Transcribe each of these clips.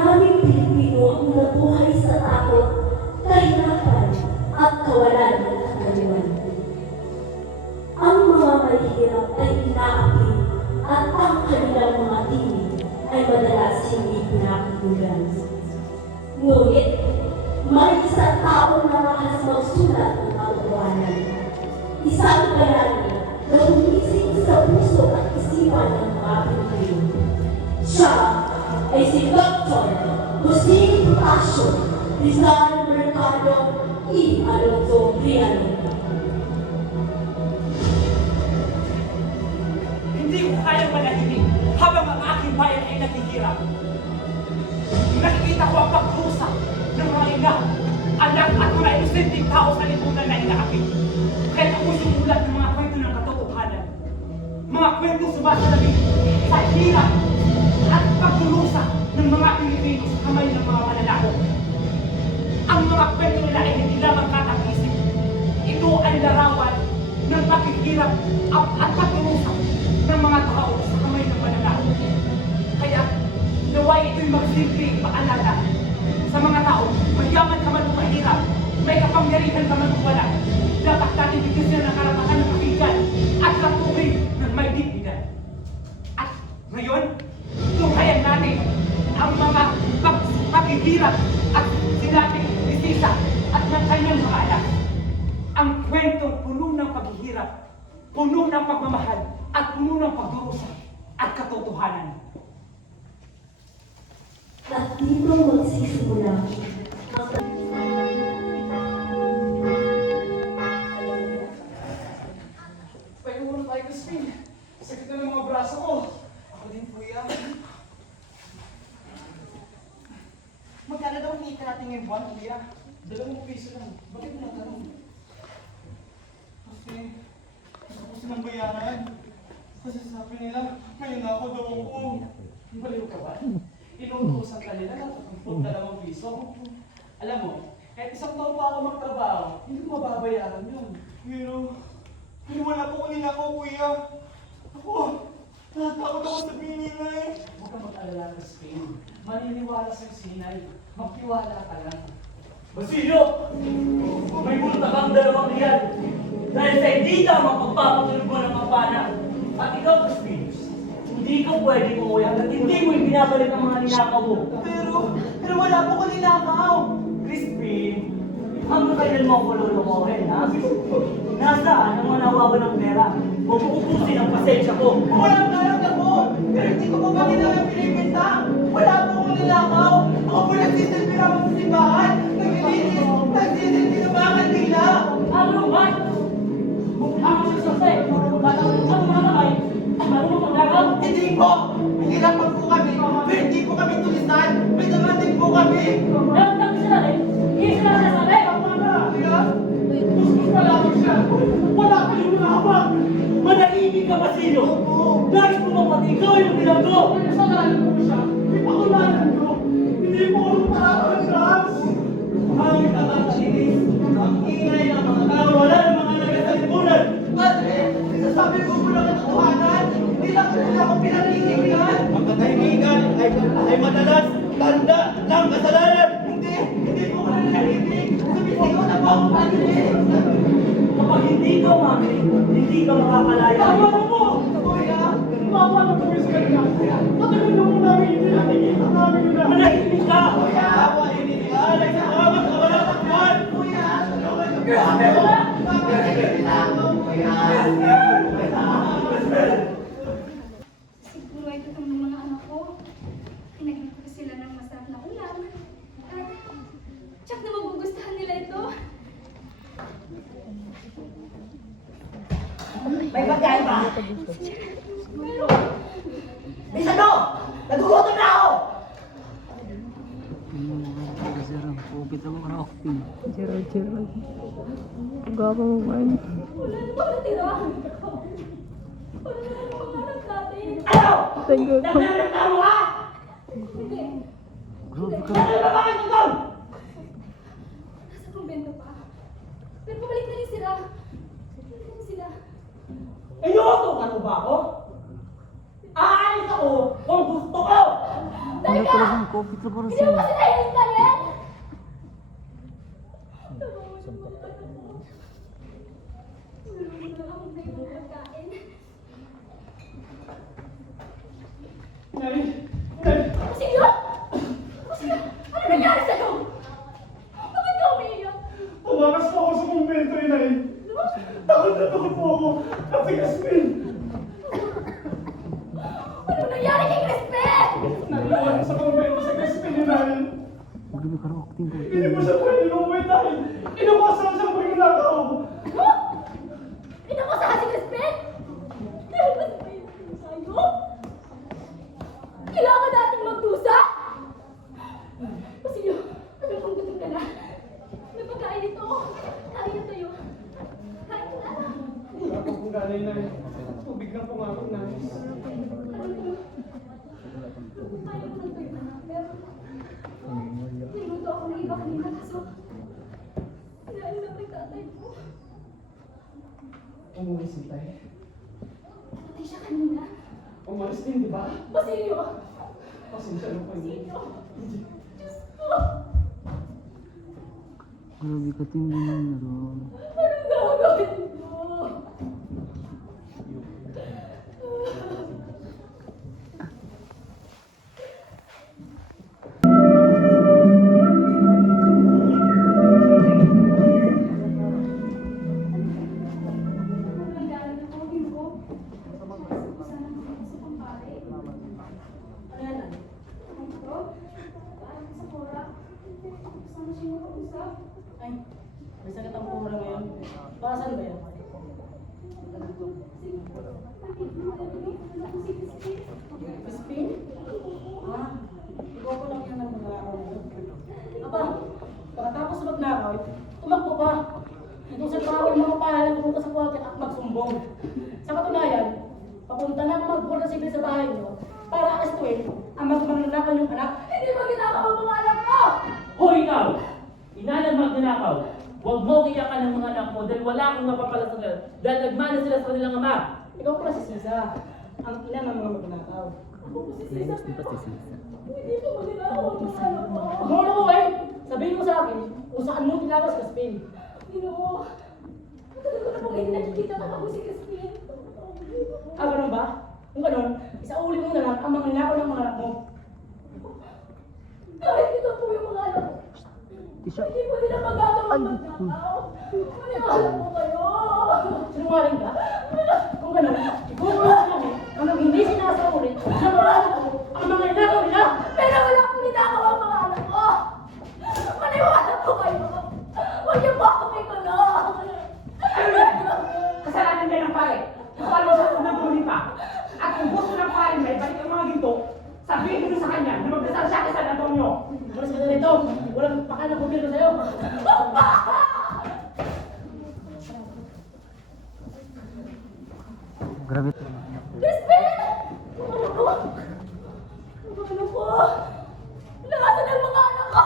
Maraming Pilipino ang nabuhay sa takot, kahirapan at kawalan ng kataliwan. Ang mga mahihirap ay inaapi at ang kanilang mga tinig ay madalas hindi pinakinggan. Ngunit, may isang taong marahas magsulat ng katotohanan. Isang bayani na umisig sa puso at isipan ng mga Pilipino. Siya ay si Dr. Jose Tasio Rizal Mercado y Alonso Riano. Hindi ko kayang manahimik habang ang aking bayan ay naghihirap. Nakikita ko ang pagkusa ng mga ina, anak at mga inosenteng tao sa lipunan na inaakit. Kaya ako sumulat ng mga kwento ng katotohanan. Mga kwento sumasalamin sa hirap at pagdurusa ng mga Pilipino sa kamay ng mga mananakop. Ang mga kwento nila ay hindi lamang katakisip. Ito ay larawan ng paghihirap at pagdurusa ng mga tao sa kamay ng mananakop. Kaya naway ito'y magsilbing paalala sa mga tao, mayaman ka man o mahirap, may kapangyarihan ka man o wala. Dapat natin bigyan sila ng karapatan ng pakinggan at katuwing ng may dignidad. At ngayon, tunghayan natin ang mga paghihirap at silaping bisisa at ng kanyang mga anak. Ang kwentong puno ng paghihirap, puno ng pagmamahal, at puno ng pagdurusa at katotohanan. At dito magsisimula ang Pwede muna tayo, Crispin. Sakit na ng mga braso ko. Ako din, kuya. Magkano daw kita natin ngayong buwan, kuya? 2 piso lang. Bakit mo natanong? Kasi, gusto ko silang bayaran. Kasi sabi nila, may nako daw ako. Baliw ka ba? Inuutosan ka nila na 2 piso. Alam mo, kahit 1 taon pa ako magtrabaho, hindi ko mababayaran yun. Pero wala po kanina ako, kuya. Ako, natakot ako sabihin nila eh. Huwag kang mag-alala sa Spain. Maniniwala sa sinay. Magtiwala ka lang. Basilio! May punta kang 2 riyal. Dahil sa hindi ka mapagpapatulog mo ng kapana. At ikaw, Crispinus, hindi ka pwede umuwi hanggang hindi mo ibinabalik ang mga ninakaw mo. Pero wala po ko ninakaw. Crispin, hanggang kailan mo ako lulukohin, ha? Nasaan ang manawawa ng pera? Huwag mo upusin ang pasensya ko. Walang nalang ako. Pero hindi ko po ba nilang pinipinta? Wala po ko ninakaw. Ako po nagsisilbi lang sa simbahan. Naglilinis, nagsisilbi ng mga kandila. Ano ba? Kung ako si Jose, matautusan mo na kamay, marunong magagaw? Hindi po. Mahirapan po kami. Pero hindi po kami tulisan. May damating po kami. Meron kang sila rin? Hindi sila sasabi? Kuya, gusto pa lamang siya. Wala kayong nabag. Manahimik ka, Basilio! Nais mo mapati ikaw yung ginagawa! Kasalanan po siya. Ipakulanan ko. Hindi po ako parang Ang nakakainis, ang ingay ng mga tao, wala ng mga nagkasalipunan! Padre, sasabi ko po ng katotohanan. Hindi lang po nila ako pinakikinggan. Ang katahimikan ay madalas tanda ng kasalanan! Hindi po ko na narinig. Sumisigaw na po ako, Padre. Kapag hindi ka umamin, hindi ka makakalaya. Tama na po! Kuya, mama na po yung sa kanila. Matagal na po namin hindi nakikita namin yun na. Manahimik ka! Kuya! Awa, iniaalay sa kamat na wala ng buwan! Kuya! Grabe po! Bakit na ako, Kuya? Siguro ay tutong ng mga anak ko. Pinagin ko sila ng masarap na ulam. At tsak na magugustuhan nila ito. May pagkain ba? Meron. May ano? Nagugutom na ako! Wala na ba natira? Wala na lang mga anak natin. Ano? Naglalagay mo ha? Hindi. Ano ba kayo doon? Nasa kumbento pa. Pero pabalik na rin sila. Pabalik na rin sila. Inuuto ka mo ba ako? Aalis ako kung gusto ko! Teka! Hindi mo ba sila hintayin? Nay! Nay! Silyo? Silyo? Ano nangyari sa'yo? Bakit ka umiiyak? Tumakas po ako sa kumbento eh, Nay! Takot na takot po ako! Kasi Crispin! Ano nangyari kay Crispin? Naiwan sa kumbento si Crispin eh, Nay! Hindi po siya pwede umuwi, Nay! Inukasan siyang magnanakaw! Ano? Inakusahan si Crispin? Dahil ba sabihin ko sa'yo? Kailangan natin magdusa? Basilio, ano kung gutom ka na? May pagkain ito. Kain na tayo. Kain na. Wala po kong ganay, Nay. Tubig lang po nga ako, Nay. Niluto ako ng iba kanina kaso inaalis ako yung tatay ko. Umuwi si Tay. Patay siya kanina. Umalis din, di ba? Basilio! Pasensya na po yun. Basilio! Diyos ko! Grabe ka tindi naman naroon. Anong gagawin mo? Ang galing na po, Bimbo. Sana makapasok ang pare. Ano yan, Nay? Ito? Paalam sa Cora. Sana siya mag-usap. Ay, may sakit ang pura ngayon. Para saan ba yan? Crispin? Ah, ikaw ko lang yan ang magnakaw ngayon. Aba, pagkatapos magnakaw, tumakbo pa. Ito sa tao yung mga pahalan pumunta sa kwarto at magsumbong. Sa katunayan, papunta na mag-board na sibil sa bahay niyo para arastuin ang magnanakaw yung anak. Hindi mo ginagawa ang mga anak mo! Hoy ikaw! Ina ng magnanakaw! Huwag mo iyakan ng mga anak mo dahil wala akong mapapala sa kanila dahil nagmana sila sa kanilang ama! Ikaw pala si Sisa, ang ina ng mga magnakaw. Ako po si Sisa. Hindi mo ginagawa ang mga anak mo. Molo ko eh! Sabihin mo sa akin kung saan mo tinawas ka Spain. Ginoo. Matagal ko na pong hindi nakikita na ako si Crispin. Ah, ganun ba? Kung ganun, isauli mo na lang ang mga nakaw ng mga anak mo. Kahit ito po yung mga anak ko. Tisha. Hindi mo nila magagawa magnakaw. Maniwala po kayo. Sinungaling ka? Kung ganun, ikukulong ka namin hanggang hindi sinasauli ng mga anak mo ang mga nakaw nila. Pero wala akong ginagawa ang mga anak ko. Maniwala po kayo. Huwag niyo po ako may kulong. Kasalanan niya ng pare. Kapalo siya kung nabuli pa. At kung gusto ng pare may balik ang mga ginto, sabihin mo sa kanya na magdasal siya kay San Antonio. Malas ka na rito. Walang pakala gobyerno sa'yo. Grabe. Crispin! Ano po? Ano po? Nakasan ang mga anak ko!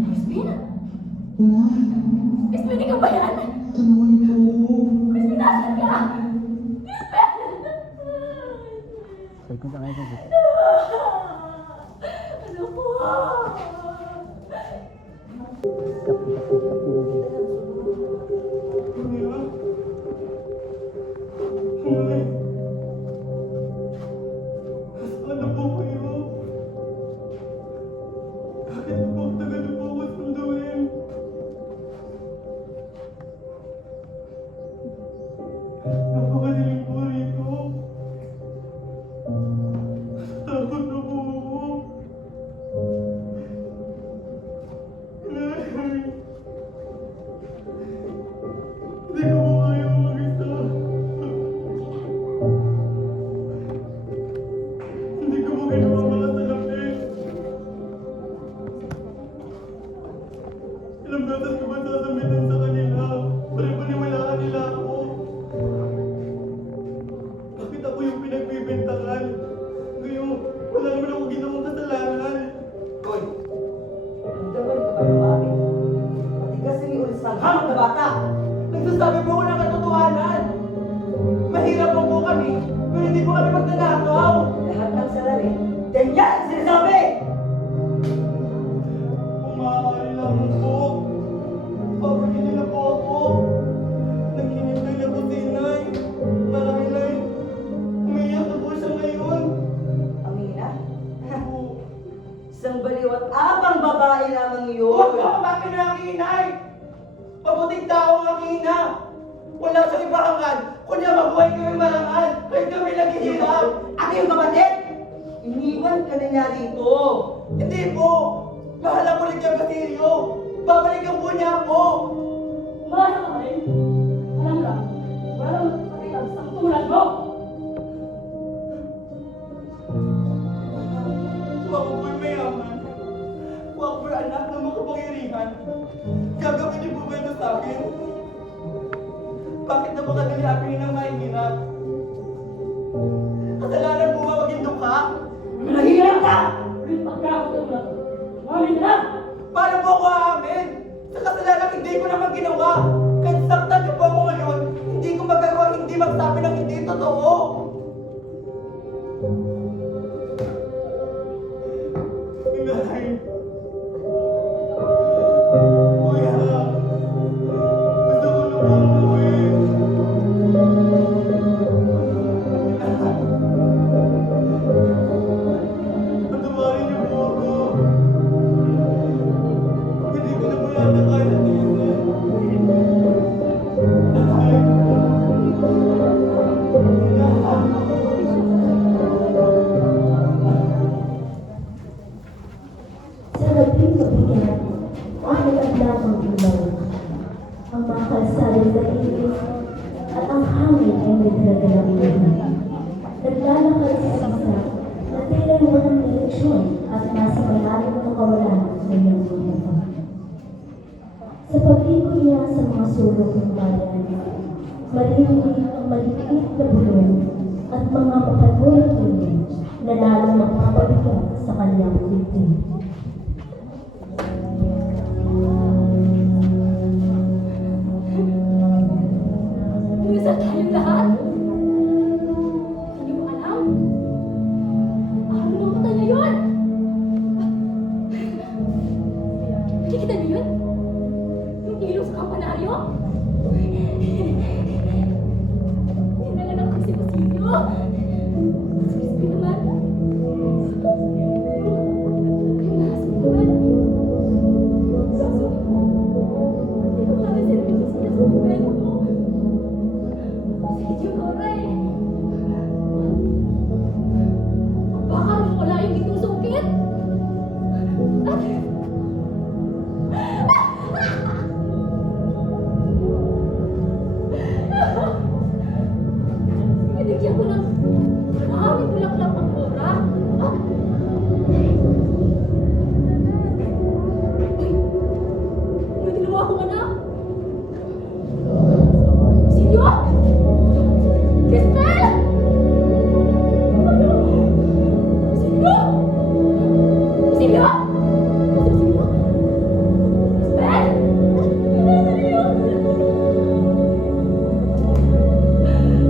Crispin? Crispin, ikaw ba yan? Crispin, nasan ka? Sabi ko sa kanya ko. Ano po? Pamela? Nay? Saan na po kayo? Bakit po tagal na po ako sunduin? Napakadilim po rito. Takot na po ako. Nay! Hindi ko po kaya mag-isa. Hindi ko po ginawa para sa lapit. Ilang beses ko ba sasamitan sa kanila? Paniwalaan nila ako. Bakit ako yung pinagbibintangan? Ngayon, wala naman ako ginawang kasalanan. Hoy, nagdagan ka ba ng amin? Matigas yung ulis ng hamon na bata. Nagsasabi po ko ng katotohanan. Mahirap po kami, pero hindi po kami magnanakaw. wala kang ipahangal, kundi mabuhay kami marangal, kahit kami naghihirap. Ako yung kapatid! Iniwan ka na niya rito. Hindi po! Bahala ko rin kay Basilio! Babalikan po niya ako! Umaasa ka rin. Alam lang, wala naman pakilang sa katulad mo. Kung ako po'y mayaman, kung ako po'y anak ng makapangyarihan, gagawin niyo po ba ito sa akin? Bakit napakadali apin ng mahihirap? Kasalanan po ba maging dukha? Manahirap ka! Ulit pagkakot mo. Umamin ka na! Paano po ako aamin? Sa kasalanan hindi ko naman ginawa. Kahit saktan niyo po ako ngayon, hindi ko magagawa hindi magsabi ng hindi totoo. Inay. Kuya. Gusto ko na po umuwi. Patawarin niyo po ako. Hindi ko na po yata kaya tiisin. Sa labing kabigat, ang nag-adlamang ilaw, ang mga kalsadang naiinis, at ang hangin ay may daladalang buhay. Naglalakad sa isa na tila walang direksyon at nasa malalim na kawalan ng iyang buhay. Sa pag-ikot niya sa mga sulok ng bayan, maririnig ang maliliit na bulong at mga mapatuloy tinig na lalong magpapabigat sa kanyang dibdib. Minsan tayong lahat. Hindi mo alam. Ano naman tayo ngayon? Nakikita niyo yun? Yung ilaw sa kampanaryo? Hinanganak ko si Basilio. Si Crispin naman. Yung nahasin naman. Kaso, hindi ko kami servisyo sila sa buwan ko. Si Joray. Baka wala yung itong sukit. Binigyan ko ng maraming bulaklak ng mura. Uy, may dalawa akong anak. Silyo! Cristel! Ano? Silyo! Silyo! Silyo! Cristel! Silyo!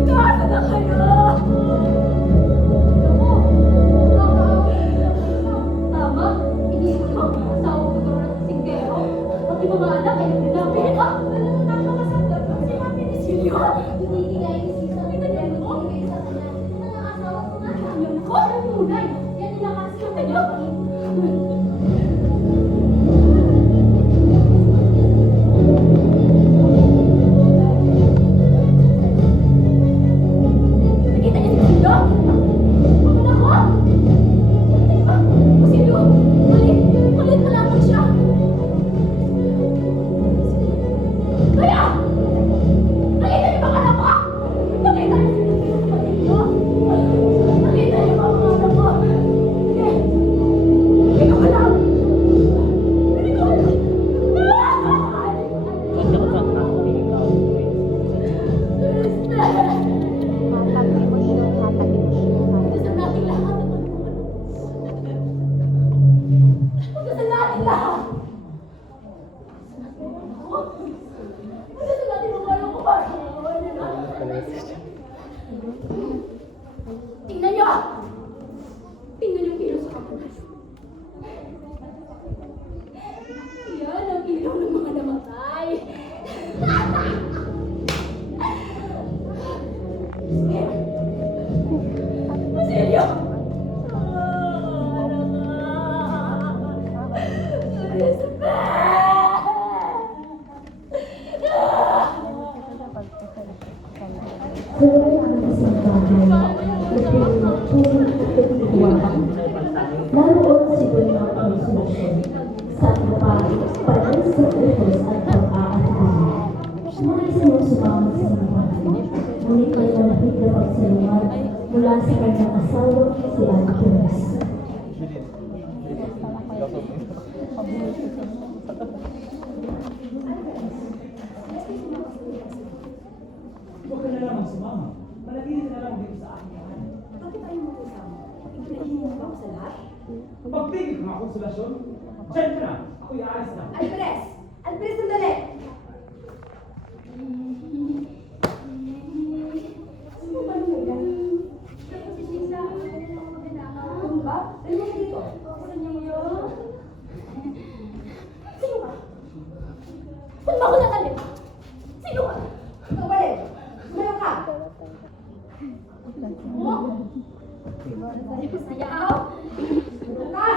Nasaan na kayo? Tama, iniisip ko ang asawa ko daw ng singgero. Pati mga anak ay naglalapit. Napakasagad ang sinabi ni Silyo. Hindi nga inisip sa pinagyan ko. Sa kanya, ang asawa ko nga. Yan ako, ang tunay. Yan nilakasin niyo. Nakita niyo si Silyo? Ano na ako? Nakita niyo ba? O Silyo, malit na lamang siya. Kaya! Nakita niyo ba ang anak ko? Nakita niyo si Silyo? Nakita niyo ba ang anak ko? Hindi ko alam. Hindi ko alam. Magdasal natin lahat ang magkuhan. Magdasal natin lahat. Magdasal natin ang walang kumain. Tingnan niyo! Tingnan yung ilaw sa kapanas. Yan ang ilaw ng mga namatay. Basilio! Elizabeth! mula sa kanyang asawa si Andres. Huwag ka na lamang sumama. Manatili ka na lang dito sa akin. Bakit ayaw mo kasama? Pinahihingi mo sa lahat? Magtigil ka mga konsolasyon. Diyan ka na. Ako'y aalis na. Andres! Andres, sandali! Sino ba naman yan? Ako si Sisa. Ano ba? Dali mo dito. Ako rin yung yun. Sino ka? Saan ba ako nakalim? Sino ka? Ikaw ba rin? Meron ka? Mo? Sayaw? Meron ka?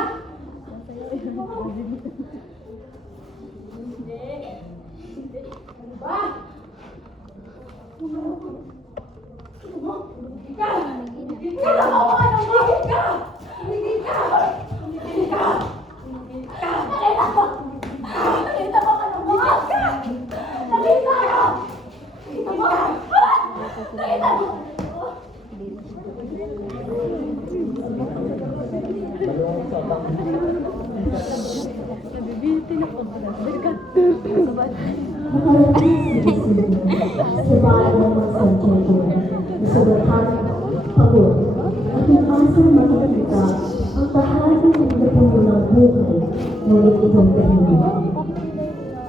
Hindi. Hindi. Ano ba? Ano mo? Tumigil ka! Tumigil ka! Nakawa ng bakit ka! Tumigil ka! Tumigil ka! Tumigil ka! Nakita mo! Nakita mo ka ng bakit ka! Nakita mo! Nakita mo! Nakita mo! Nakarating si Isidro sa bahay ng mga Santiago na sobrang pagod at umasang makikita ang bahagi ng napuno ng buhay, ngunit itong tahimik.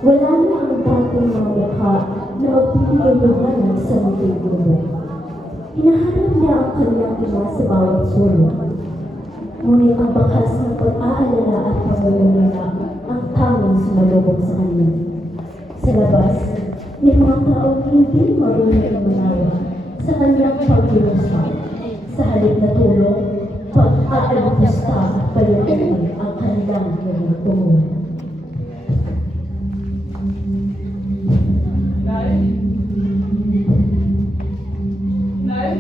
Wala na ang dating mga mukha na magpipiyayuhanan sa muling gulo. Hinahanap niya ang kanyang ina sa bawat sulok. Ngunit ang bakas ng pag-aalala at pangungulila ang tanging sumalubog sa kanya. Sa labas, may mga taong hindi marunong manawa sa kanyang pagbirusa. Sa halip na tulong, pag-aalagusta at palitin ang kanilang naging tungo. Nay? Nay?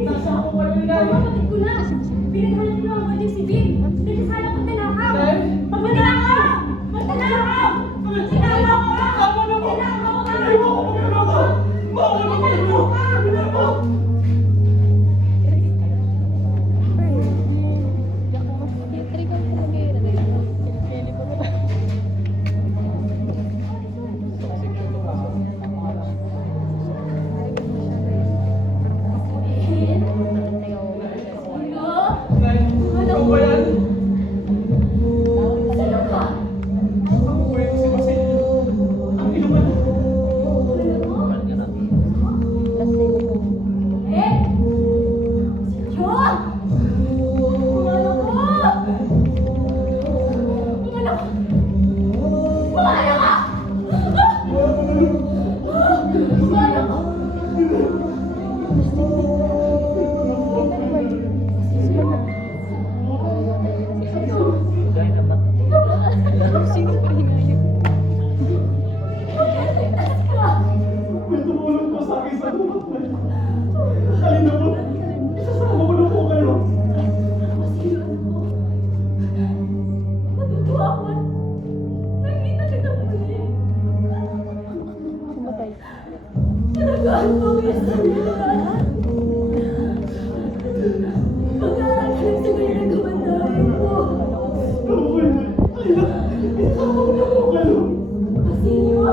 Nasa ako pa rin, Nay? Kapatid ko na! Pinaghalit ko ang body civil! Dito sana pagtanakaw! Nay? Pagtanakaw! Pagtanakaw! Sinakaw ko! Tama na po! Sinakaw ko! Ay, bako mo yun ako! Bako na po yun! Yun na po! Nay, ikaw ba yan? Sino ka? Ako po yung si Basilio. Ang inuman. Eh? Yun! Mga anak ko! Mga anak ko! Mga anak ko! Mga anak ko! May tumulong po sa akin sa tulot na yun. Halina po. Isasama ko na po kayo. Natutuwa ako. Nakikita kita muli. Talagaan mo ang lahat. Pag-aaral ka sa mga nagkamandahin mo. Ako po yun. Halina. Isasama ko na po kayo. Basilio!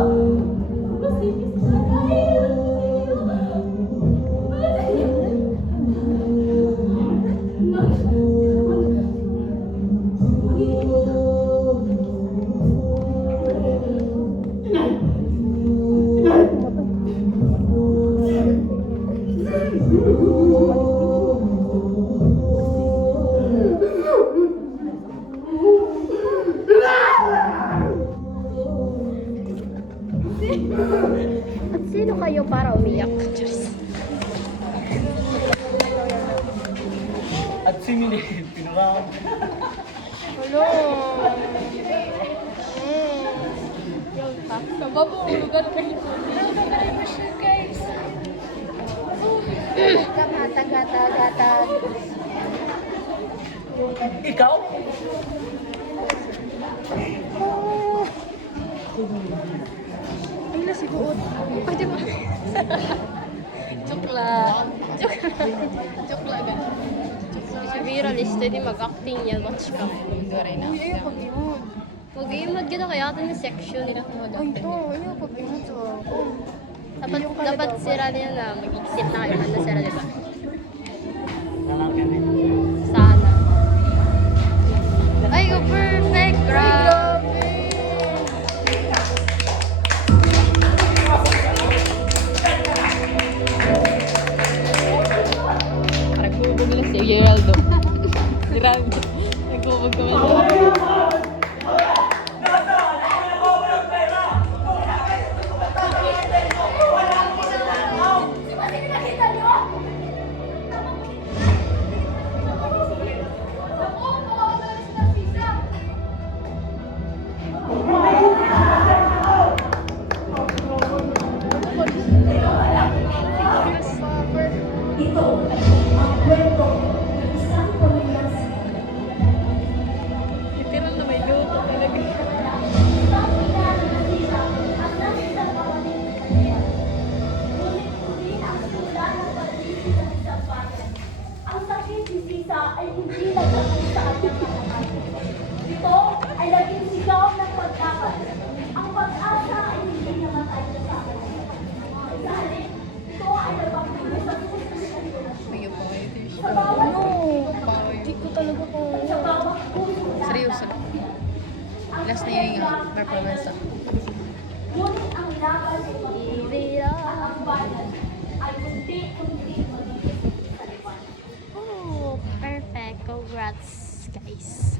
Basilio sa nanay! Basilio! Inay! Inay! At sino kayo para umiyak? Diyos. At si Mili, pinuraw. Hello. Yun pa. Kababo, lugar kayo. Nagkakaray mo siya, guys. Tagatag. Ikaw? Ay, nasiguot. Pwede ba? Joke lang. Joke lang gan. Si Viral is steady mag-acting niya. Watch ka. Uy, ayaw pag-imod. Mag-iimod ka na kaya ito yung section nila kung Ay, mag-acting. ito, ayaw pag-imod to. Dapat sira niya na mag-isip na kayo. Ano sira, di ba? Sana. Ay, go perfect! Grabe! Nagbubog na si Geraldo. Grabe. Nagbubog kami. Ito ang kwento ng isang pamilyang Literal na may luto talaga. isang pinano na sila at nasisang kapatid ni Daniel. Ngunit huli ang simula ng pag-ibig ng isang bayan. Ang sakit ni Sisa ay hindi nagkakalit sa kanyang katawan. Ito ay naging sigaw ng pagkakas. Ang pag-asa ay hindi namatay sa kanya. Sa halip, ito ay nagpapatuloy sa puso ng kalikulasyon. Ayaw pa kayo. Sa bawat Hindi ko talaga ko. sa bawat puso Seryoso. Last na yung performance ako. ngunit ang laban ay pagtuloy at ang bayan ay kunti-kunti magiging sa liwanag. Oh, perfect. Congrats, guys.